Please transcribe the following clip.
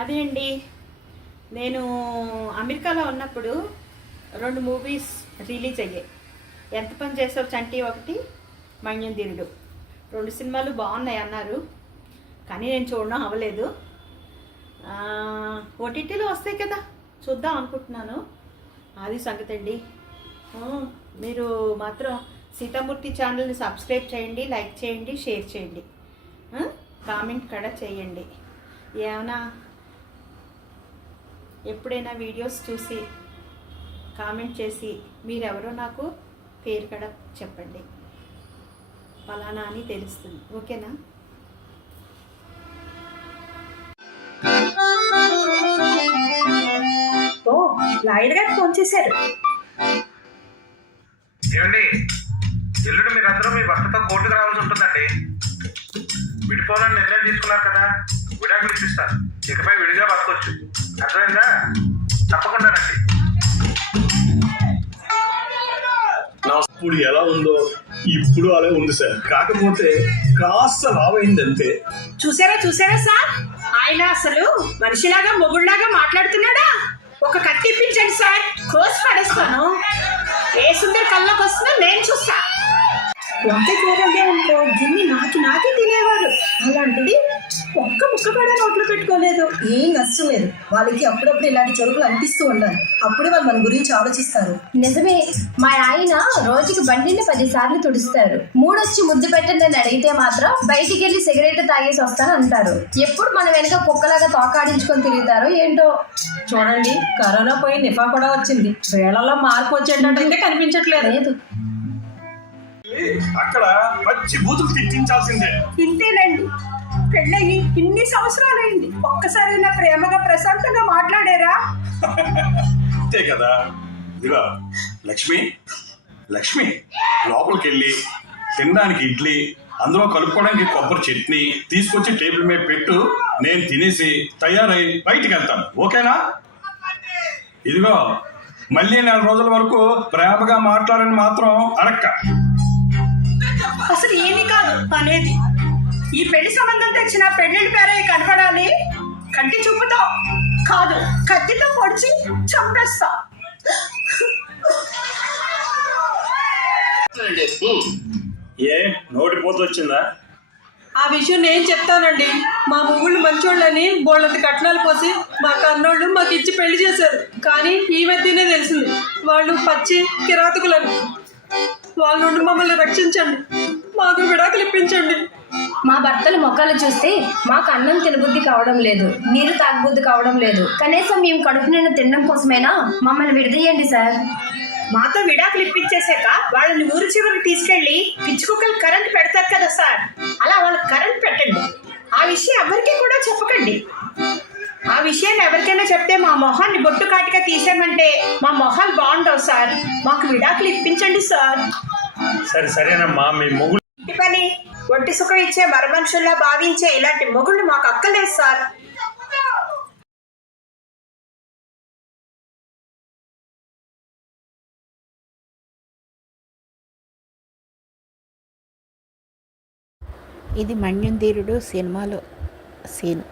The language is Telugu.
అదే అండి. నేను అమెరికాలో ఉన్నప్పుడు రెండు మూవీస్ రిలీజ్ అయ్యాయి. ఎంత పని చేసావు చంటి ఒకటి మణ్యం దిరుడు రెండు సినిమాలు బాగున్నాయి అన్నారు. కానీ నేను చూడడం అవ్వలేదు. ఓటీటీలో వస్తాయి కదా చూద్దాం అనుకుంటున్నాను. అది సంగతి అండి. మీరు మాత్రం సీతామూర్తి ఛానల్ని సబ్స్క్రైబ్ చేయండి లైక్ చేయండి షేర్ చేయండి. కామెంట్ కూడా చేయండి. ఏమైనా ఎప్పుడైనా వీడియోస్ చూసి కామెంట్ చేసి మీరెవరో నాకు పేరు కూడా చెప్పండి. ఫలానా అని తెలుస్తుంది. ఓకేనా? ఓ లాయర్ గారు ఫోన్ చేశారు. ఏమండి? ఎల్లుండి మీరందరూ మీ భర్తతో కోర్టుకు రావాల్సి ఉంటుందండి. విడిపోవాలని నిర్ణయం తీసుకున్నారు కదా. విడాకులు ఇప్పిస్తారు. ఇకపై విడిగా బతకొచ్చు. అర్థమైందా? తప్పకుండానండి అప్పుడు ఎలా ఉందో ఇప్పుడు అలా ఉంది సార్. కాకపోతే కాస్త లావైంది అంతే చూసారా చూసారా సార్? ఆయన అసలు మనిషిలాగా మొగుళ్ళలాగా మాట్లాడుతున్నాడా? కూర ఉండే అనుకో గిన్నె నాకి నాకే తినేవారు అలాంటిది ఒక్క ముక్క కూడా నోట్లో పెట్టుకోలేదు. ఏం నష్టం లేదు. వాళ్ళకి అప్పుడప్పుడు ఇలాంటి చొరుకులు అనిపిస్తూ ఉండాలి. అప్పుడే వాళ్ళు మన గురించి ఆలోచిస్తారు. నిజమే. మా ఆయన రోజుకి బండిని పది సార్లు తుడుస్తారు. మూడొచ్చి ముద్దు పెట్టండి అని అడిగితే మాత్రం బయటికి వెళ్ళి సిగరెట్ తాగేసి వస్తాను అంటారు. ఎప్పుడు మన వెనక కుక్కలాగా తోకాడించుకొని తిరుగుతారో ఏంటో? చూడండి కరోనా పోయి నిఫా కూడా వచ్చింది. వేళల్లో మార్పు వచ్చేటట్టయితే కనిపించట్లేదు. లేదు. అక్కడ పచ్చి బూతులు తిట్టించాల్సిందే. ఇంతేనండి. పెళ్ళయి ఇన్ని సంవత్సరాలైంది. ఒక్కసారైనా ప్రేమగా ప్రశాంతంగా మాట్లాడారా? అంతే కదా. ఇదిగా లక్ష్మి లక్ష్మి లోపలికి వెళ్ళి తినడానికి ఇడ్లీ అందులో కలుపుకోవడానికి కొబ్బరి చట్నీ తీసుకొచ్చి టేబుల్ మీద పెట్టు నేను తినేసి తయారై బయటికి వెళ్తాను ఓకేనా? ఇదిగో మళ్ళీ నెల రోజుల వరకు ప్రేమగా మాట్లాడని మాత్రం అడక్క. అసలు ఏమీ కాదు అనేది ఈ పెళ్ళి సంబంధం తెచ్చిన పెళ్ళిళ్ళ పేరే కనపడాలి? కంటి చూపుతో కాదు కత్తితో పొడిచి చంపేస్తా. ఏ నోటిపోతూ వచ్చిందా? ఆ విషయం నేను చెప్తానండి. మా మొగుళ్ళు మంచోళ్ళని బోళ్ళంత కట్నాలు పోసి మా కన్నోళ్ళు మాకు ఇచ్చి పెళ్ళి చేశారు. కానీ ఈ మధ్యనే తెలిసింది. వాళ్ళు పచ్చి కిరాతకులని. వాళ్ళ నుండి మమ్మల్ని రక్షించండి. మాకు విడాకులు ఇప్పించండి. మా భర్తల మొక్కలు చూస్తే మాకు అన్నం తినబుద్ధి కావడం లేదు నీరు తాగబుద్ధి కావడం లేదు. కనీసం మేము కడుపు నిండా తినడం కోసమైనా మమ్మల్ని విడదీయండి సార్. మాతో విడాకులు ఇప్పించేశాక వాళ్ళని ఊరు చివరికి తీసుకెళ్ళి పిచ్చి కుక్కలు కరెంట్ పెడతారు కదా సార్. అలా వాళ్ళకి కరెంట్ పెట్టండి. ఆ విషయం ఎవరికి కూడా చెప్పకండి. ఆ విషయాన్ని ఎవరికైనా చెప్తే మా మొహాన్ని బొట్టు కాటిగా తీసేయమంటే మా మొహాలు బాగుండవు సార్. మాకు విడాకులు ఇప్పించండి సార్. సరే సరేనమ్మా మీ మొగుడు ఒంటి సుఖం ఇచ్చే మరమనుషుల్లా భావించే ఇలాంటి మొగుళ్ళు మాకు అక్కలేదు సార్. ఇది మణ్యుంధీరుడు సినిమాలో సీన్.